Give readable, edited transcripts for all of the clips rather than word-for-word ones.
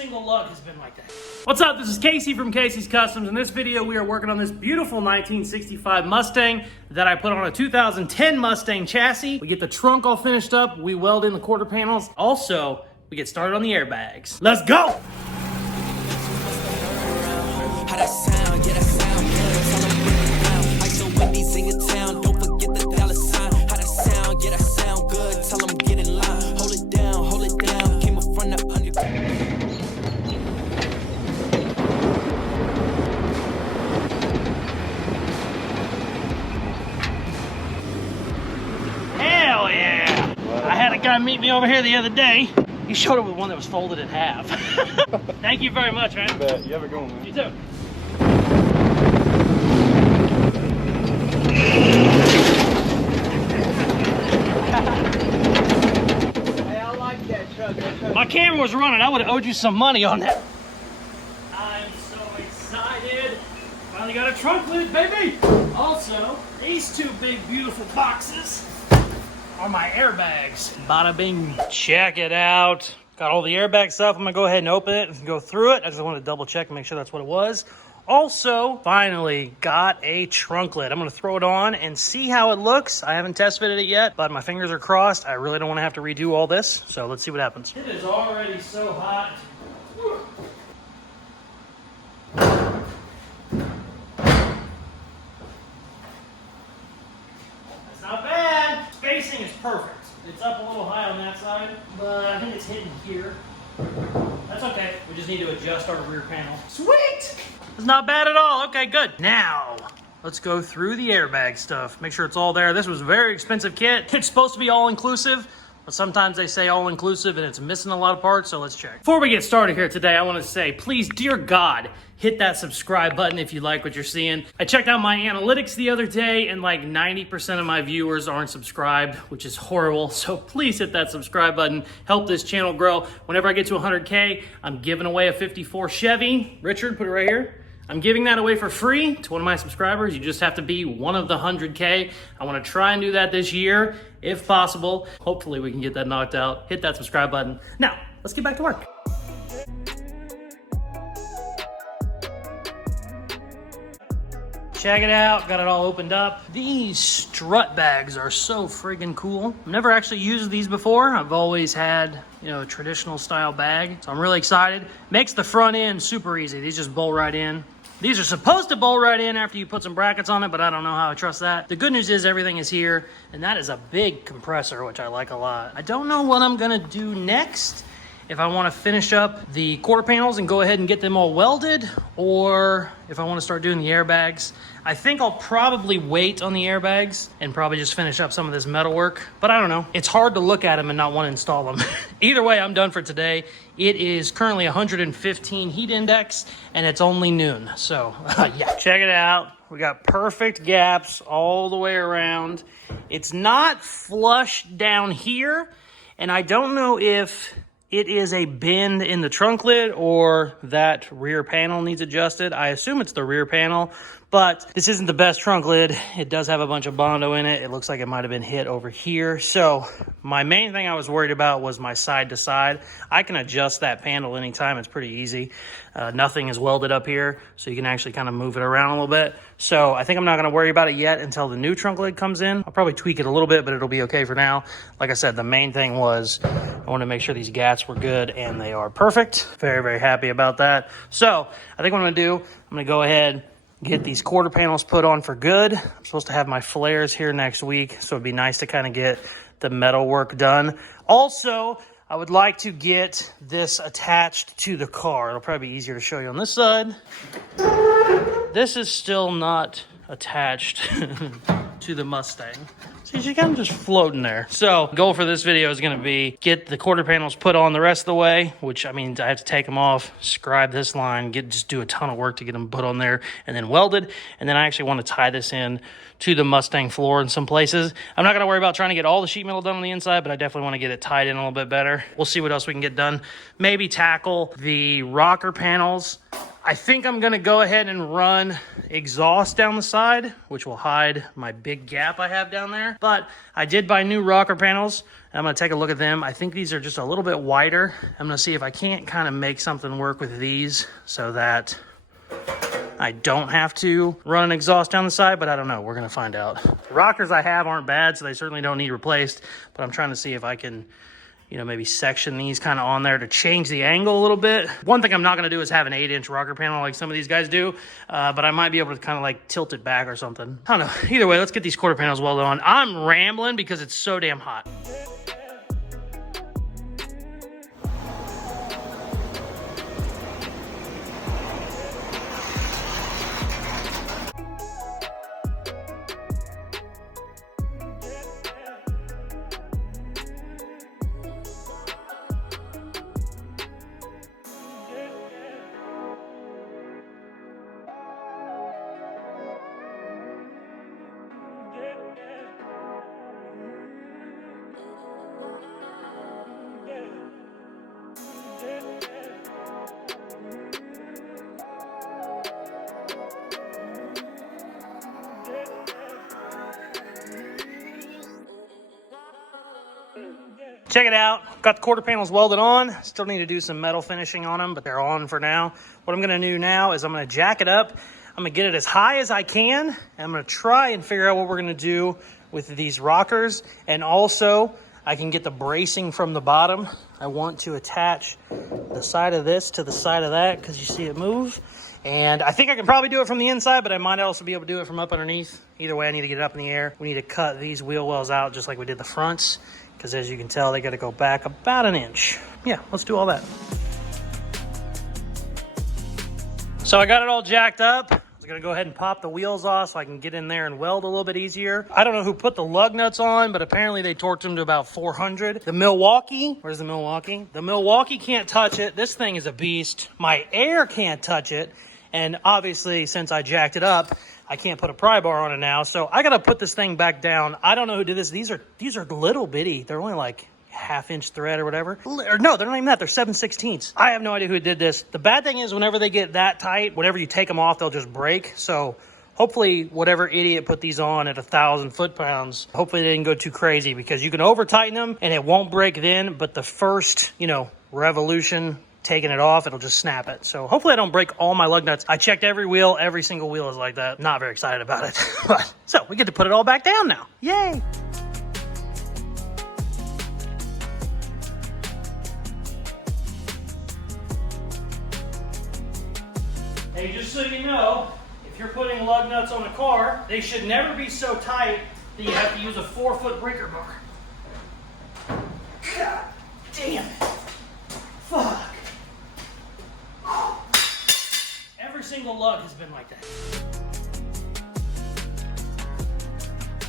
single lug has been like that. What's up? This is Casey from Caseyscustoms. In this video, we are working on this beautiful 1965 Mustang that I put on a 2010 Mustang chassis. We get the trunk all finished up. We weld in the quarter panels. Also, we get started on the airbags. Let's go! Guy meet me over here the other day. He showed up with one that was folded in half. Thank you very much, man. You bet. You have a good one, man. You too. Hey, I like that truck. My camera was running. I would have owed you some money on that. I'm so excited. Finally got a trunk lid, baby. Also, these two big, beautiful boxes are my airbags. Bada bing. Check it out. Got all the airbag stuff. I'm gonna go ahead and open it and go through it. I just want to double check and make sure that's what it was. Also, finally got a trunk lid. I'm gonna throw it on and see how it looks. I haven't test fitted it yet, but my fingers are crossed. I really don't want to have to redo all this, so let's see what happens. It is already so hot. That's not bad. Spacing is perfect. It's up a little high on that side, but I think it's hitting here. That's okay. We just need to adjust our rear panel. Sweet! It's not bad at all. Okay, good. Now, let's go through the airbag stuff. Make sure it's all there. This was a very expensive kit. It's supposed to be all-inclusive, but sometimes they say all-inclusive and it's missing a lot of parts, so let's check. Before we get started here today, I want to say, please, dear God, hit that subscribe button if you like what you're seeing. I checked out my analytics the other day and like 90% of my viewers aren't subscribed, which is horrible. So please hit that subscribe button. Help this channel grow. Whenever I get to 100K, I'm giving away a 54 Chevy. Richard, put it right here. I'm giving that away for free to one of my subscribers. You just have to be one of the 100K. I want to try and do that this year, if possible. Hopefully we can get that knocked out. Hit that subscribe button. Now, let's get back to work. Check it out, got it all opened up. These strut bags are so friggin' cool. I've never actually used these before. I've always had, a traditional style bag. So I'm really excited. Makes the front end super easy. These just bolt right in. These are supposed to bolt right in after you put some brackets on it, but I don't know how I trust that. The good news is everything is here, and that is a big compressor, which I like a lot. I don't know what I'm gonna do next. If I want to finish up the quarter panels and go ahead and get them all welded, or if I want to start doing the airbags. I think I'll probably wait on the airbags and probably just finish up some of this metal work, but I don't know. It's hard to look at them and not want to install them. Either way, I'm done for today. It is currently 115 heat index and it's only noon. So yeah, check it out. We got perfect gaps all the way around. It's not flush down here, and I don't know if it is a bend in the trunk lid or that rear panel needs adjusted. I assume it's the rear panel, but this isn't the best trunk lid. It does have a bunch of Bondo in it. It looks like it might have been hit over here. So my main thing I was worried about was my side to side. I can adjust that panel anytime. It's pretty easy. Nothing is welded up here, so you can actually kind of move it around a little bit. So I think I'm not gonna worry about it yet until the new trunk lid comes in. I'll probably tweak it a little bit, but it'll be okay for now. Like I said, the main thing was I wanted to make sure these gats were good, and they are perfect. Very, very happy about that. So I think what I'm gonna do, I'm gonna go ahead, get these quarter panels put on for good. I'm supposed to have my flares here next week, so it'd be nice to kind of get the metal work done. Also, I would like to get this attached to the car. It'll probably be easier to show you on this side. This is still not attached to the Mustang. See, she's kind of just floating there. So goal for this video is going to be get the quarter panels put on the rest of the way, which I mean, I have to take them off, scribe this line, just do a ton of work to get them put on there and then welded. And then I actually want to tie this in to the Mustang floor in some places. I'm not going to worry about trying to get all the sheet metal done on the inside, but I definitely want to get it tied in a little bit better. We'll see what else we can get done. Maybe tackle the rocker panels. I think I'm gonna go ahead and run exhaust down the side, which will hide my big gap I have down there. But I did buy new rocker panels. I'm gonna take a look at them. I think these are just a little bit wider. I'm gonna see if I can't kind of make something work with these so that I don't have to run an exhaust down the side, but I don't know. We're gonna find out. The rockers I have aren't bad, so they certainly don't need replaced, but I'm trying to see if I can, you know, maybe section these kind of on there to change the angle a little bit. One thing I'm not gonna do is have an 8-inch rocker panel like some of these guys do, but I might be able to kind of like tilt it back or something. I don't know. Either way, let's get these quarter panels welded on. I'm rambling because it's so damn hot. Check it out. Got the quarter panels welded on. Still need to do some metal finishing on them, but they're on for now. What I'm gonna do now is I'm gonna jack it up. I'm gonna get it as high as I can, and I'm gonna try and figure out what we're gonna do with these rockers. And also, I can get the bracing from the bottom. I want to attach the side of this to the side of that because you see it move. And I think I can probably do it from the inside, but I might also be able to do it from up underneath. Either way, I need to get it up in the air. We need to cut these wheel wells out just like we did the fronts, because as you can tell, they got to go back about an inch. Yeah, let's do all that. So I got it all jacked up. I was gonna go ahead and pop the wheels off so I can get in there and weld a little bit easier. I don't know who put the lug nuts on, but apparently they torqued them to about 400. The Milwaukee, where's the Milwaukee? The Milwaukee can't touch it. This thing is a beast. My Air can't touch it. And obviously, since I jacked it up, I can't put a pry bar on it now. So I gotta put this thing back down. I don't know who did this. These are little bitty. They're only like half-inch thread or whatever. Or no, they're not even that. They're 7/16. I have no idea who did this. The bad thing is whenever they get that tight, whenever you take them off, they'll just break. So hopefully whatever idiot put these on at 1,000 foot-pounds, hopefully they didn't go too crazy, because you can over-tighten them and it won't break then, but the first, you know, revolution, taking it off, it'll just snap it. So hopefully I don't break all my lug nuts. I checked every wheel. Every single wheel is like that. Not very excited about it. So we get to put it all back down now. Yay! Hey, just so you know, if you're putting lug nuts on a car, they should never be so tight that you have to use a 4-foot breaker bar. God damn it. Fuck. Every single lug has been like that.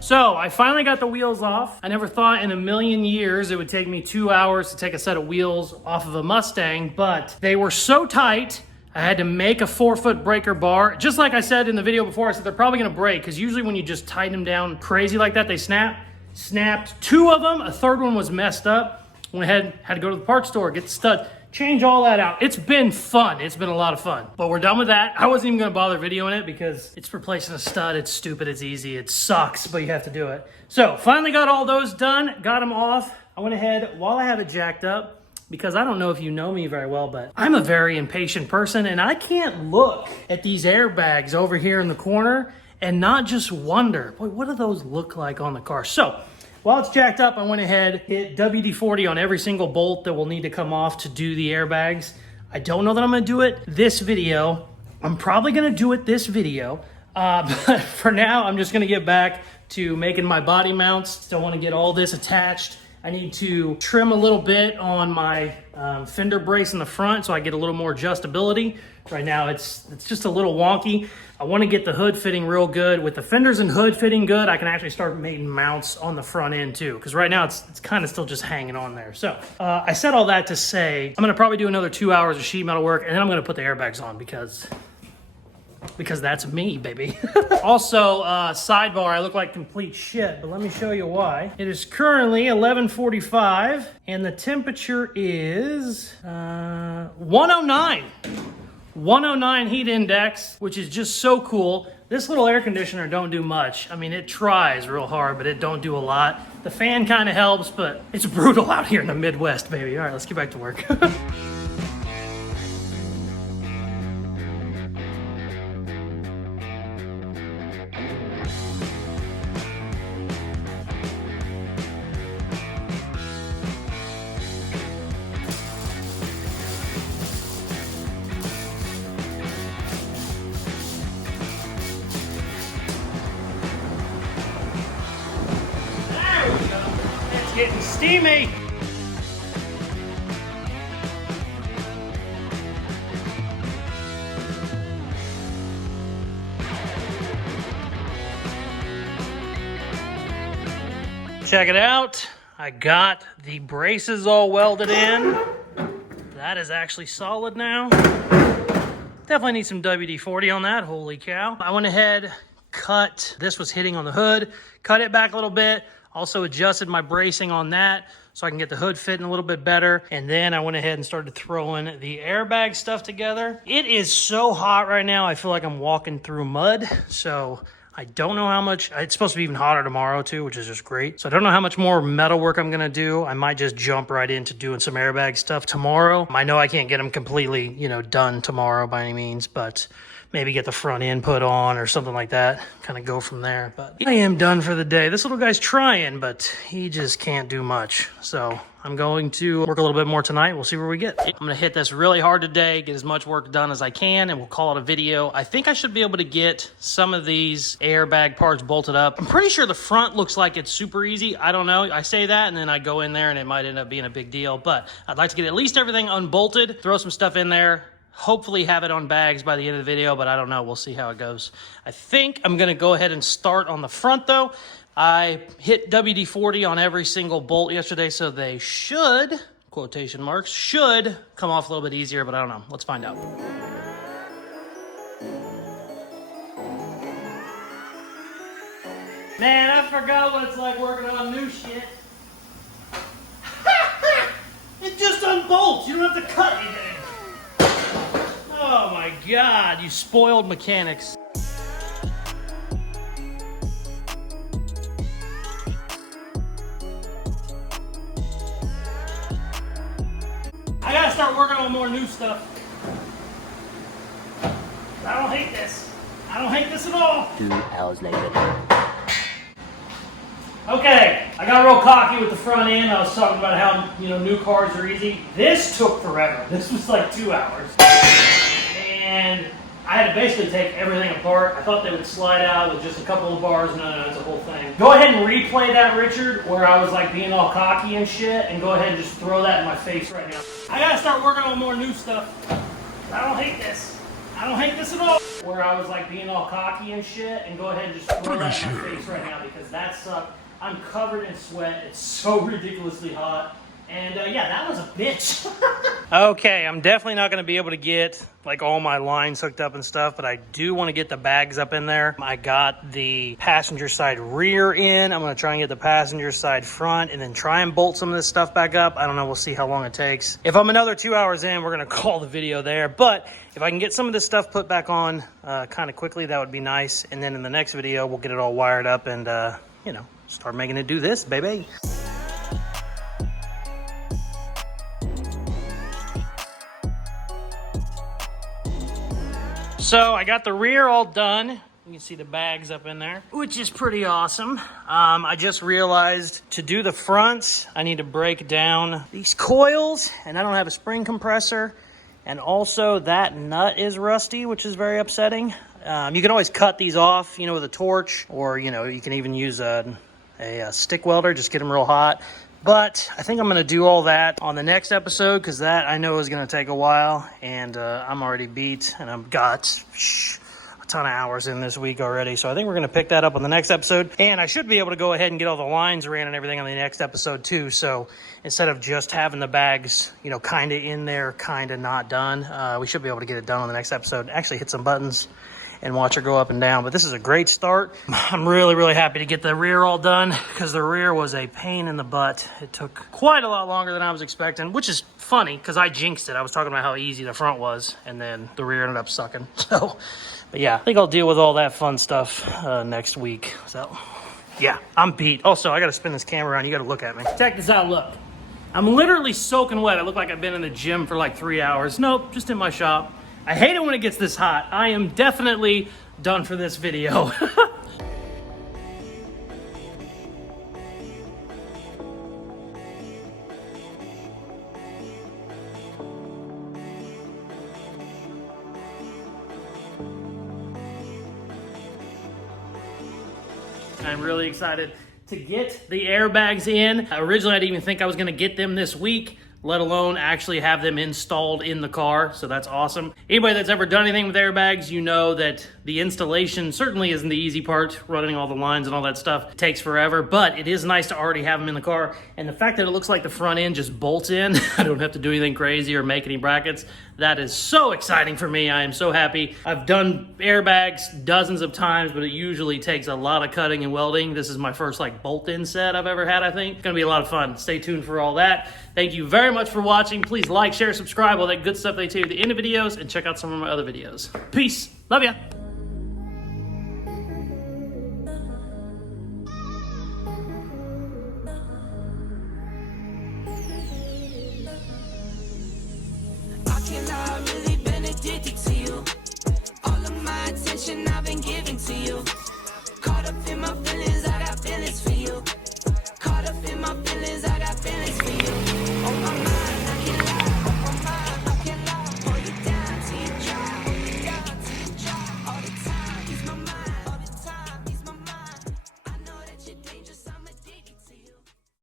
So I finally got the wheels off. I never thought in a million years it would take me 2 hours to take a set of wheels off of a Mustang, but they were so tight, I had to make a 4-foot breaker bar. Just like I said in the video before, I said they're probably gonna break, because usually when you just tighten them down crazy like that, they snap. Snapped 2 of them, a third one was messed up. Went ahead, had to go to the parts store, get the stud, change all that out. It's been fun. It's been a lot of fun. But we're done with that. I wasn't even gonna bother videoing it because it's replacing a stud. It's stupid, it's easy, it sucks, but you have to do it. So finally got all those done, got them off. I went ahead, while I have it jacked up, because I don't know if you know me very well, but I'm a very impatient person, and I can't look at these airbags over here in the corner and not just wonder, boy, what do those look like on the car? So while it's jacked up, I went ahead, hit WD-40 on every single bolt that will need to come off to do the airbags. I don't know that I'm gonna do it this video. I'm probably gonna do it this video, but for now, I'm just gonna get back to making my body mounts. Still wanna get all this attached. I need to trim a little bit on my fender brace in the front so I get a little more adjustability. Right now it's just a little wonky. I want to get the hood fitting real good. With the fenders and hood fitting good, I can actually start making mounts on the front end too, because right now it's kind of still just hanging on there. So I said all that to say I'm going to probably do another 2 hours of sheet metal work, and then I'm going to put the airbags on because that's me, baby. Also, sidebar, I look like complete shit, but let me show you why. It is currently 11:45, and the temperature is 109. 109 heat index, which is just so cool. This little air conditioner don't do much. I mean, it tries real hard, but it don't do a lot. The fan kind of helps, but it's brutal out here in the Midwest, baby. All right, let's get back to work. Getting steamy. Check it out. I got the braces all welded in. That is actually solid now. Definitely need some WD-40 on that. Holy cow. I went ahead, cut, this was hitting on the hood, cut it back a little bit. Also adjusted my bracing on that so I can get the hood fitting a little bit better. And then I went ahead and started throwing the airbag stuff together. It is so hot right now. I feel like I'm walking through mud. So I don't know how much, it's supposed to be even hotter tomorrow too, which is just great. So I don't know how much more metal work I'm gonna do. I might just jump right into doing some airbag stuff tomorrow. I know I can't get them completely, done tomorrow by any means, but maybe get the front end put on or something like that. Kind of go from there. But I am done for the day. This little guy's trying, but he just can't do much. So I'm going to work a little bit more tonight. We'll see where we get. I'm going to hit this really hard today, get as much work done as I can, and we'll call it a video. I think I should be able to get some of these airbag parts bolted up. I'm pretty sure the front looks like it's super easy. I don't know. I say that, and then I go in there, and it might end up being a big deal. But I'd like to get at least everything unbolted, throw some stuff in there, hopefully have it on bags by the end of the video, but I don't know. We'll see how it goes. I think I'm going to go ahead and start on the front, though. I hit WD-40 on every single bolt yesterday, so they should, quotation marks, should come off a little bit easier, but I don't know. Let's find out. Man, I forgot what it's like working on new shit. It just unbolts. You don't have to cut anything. Oh my God, you spoiled mechanics. I gotta start working on more new stuff. I don't hate this. I don't hate this at all. 2 hours later. Okay, I got real cocky with the front end. I was talking about how, new cars are easy. This took forever. This was like 2 hours. And I had to basically take everything apart. I thought they would slide out with just a couple of bars. No, it's a whole thing. Go ahead and replay that, Richard, where I was like being all cocky and shit, and go ahead and just throw that in my face right now. I gotta start working on more new stuff. I don't hate this. I don't hate this at all. Where I was like being all cocky and shit, and go ahead and just throw that in my face right now because that sucked. I'm covered in sweat. It's so ridiculously hot. And yeah, that was a bitch. Okay, I'm definitely not going to be able to get like all my lines hooked up and stuff, but I do want to get the bags up in there. I got the passenger side rear in. I'm going to try and get the passenger side front and then try and bolt some of this stuff back up. I don't know. We'll see how long it takes. If I'm another 2 hours in, we're going to call the video there. But if I can get some of this stuff put back on kind of quickly, that would be nice. And then in the next video, we'll get it all wired up and, start making it do this, baby. So I got the rear all done. You can see the bags up in there, which is pretty awesome. I just realized to do the fronts, I need to break down these coils, and I don't have a spring compressor. And also that nut is rusty, which is very upsetting. You can always cut these off, with a torch, or, you can even use a stick welder, just get them real hot. But I think I'm going to do all that on the next episode because that I know is going to take a while, and I'm already beat, and I've got a ton of hours in this week already. So I think we're going to pick that up on the next episode, and I should be able to go ahead and get all the lines ran and everything on the next episode too. So instead of just having the bags, kind of in there, kind of not done, we should be able to get it done on the next episode. Actually hit some buttons and watch her go up and down. But this is a great start. I'm really happy to get the rear all done because the rear was a pain in the butt. It took quite a lot longer than I was expecting, which is funny because I jinxed it. I was talking about how easy the front was, and then the rear ended up sucking. So, but yeah, I think I'll deal with all that fun stuff next week. So yeah, I'm beat. Also, I got to spin this camera around. You got to look at me. Check this out, look. I'm literally soaking wet. I look like I've been in the gym for like 3 hours. Nope, just in my shop. I hate it when it gets this hot. I am definitely done for this video. I'm really excited to get the airbags in. Originally, I didn't even think I was gonna get them this week, let alone actually have them installed in the car, so that's awesome. Anybody that's ever done anything with airbags, you know that the installation certainly isn't the easy part. Running all the lines and all that stuff takes forever, but it is nice to already have them in the car. And the fact that it looks like the front end just bolts in, I don't have to do anything crazy or make any brackets, that is so exciting for me. I am so happy. I've done airbags dozens of times, but it usually takes a lot of cutting and welding. This is my first like bolt-in set I've ever had, I think. It's gonna be a lot of fun. Stay tuned for all that. Thank you very much for watching. Please like, share, subscribe, all that good stuff they tell you at the end of videos, and check out some of my other videos. Peace. Love ya.